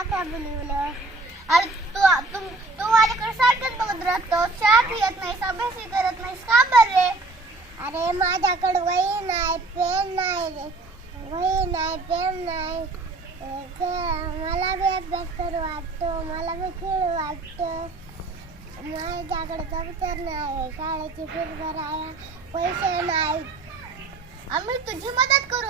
मला काय बोलवलं? अरे तू माझ्याकडे सारखंच बघत राहतो, शाळेत येत नाहीस, अभ्यासही करत नाहीस, का बरे? अरे माझ्याकडे वही नाही, पेन नाही रे, वही नाही, पेन नाही. मला बी अभ्यास करू वाटतो, मला बी खेळ वाटतं. माझ्याकडे दप्तर नाही, शाळेची फीस भराया पैसे नाही. आम्ही तुझी मदत करू